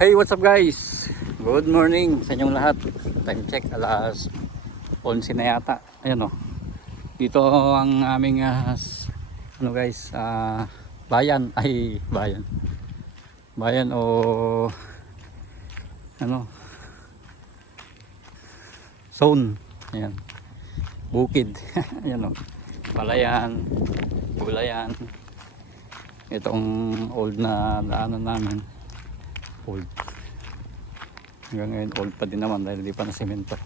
Hey, what's up guys? Good morning sa inyong lahat. Time check, alas 11 na yata. Ayan o. Dito ang aming guys, bayan. Ay, bayan. Bayan o zone. Ayan. Bukid. Ayan o. Palayan, gulayan. Itong old na daanan namin. Old. Hanggang ngayon old pa din naman dahil di pa na semento.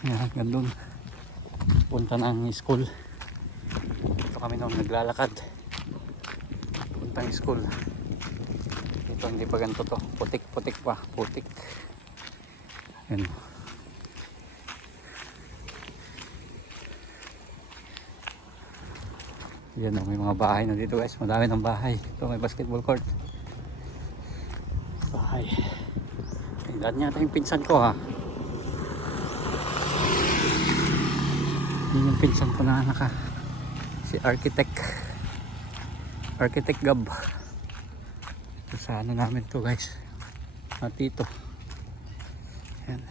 Ayan, hanggang doon. Punta ng school. Dito kami noon naglalakad. Punta ng school. Ito hindi pa ganito to. Putik-putik pa. Putik. Ayan. Yan o, may mga bahay na dito guys. Madami ng bahay. Ito may basketball court. Bahay. Tingnan niya yung pinsan ko ha. Yun yung pinsan ko na anak ha. Si Architect. Architect Gab. Ito sa ano namin to guys. Tito. Yan.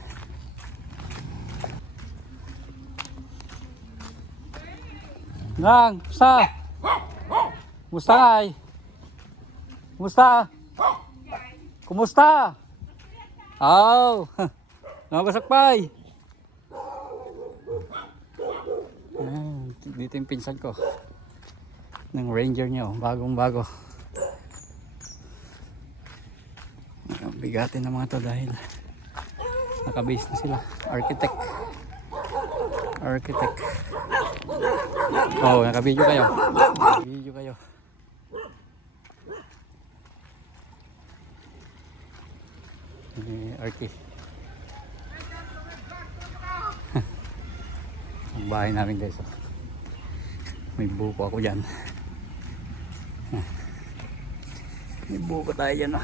Nang, sa? Kumusta ay? Kumusta? Kumusta? Aw, nabasak pay. Dito yung pinsan ko. Ng Ranger niya, bagong bago. Bigatin na mga to dahil nakabase na sila. Architect. Architect. Oh, naka-video kayo. Video kayo. Arki. Ang bahay namin guys. May buko ako dyan. May buko tayo dyan.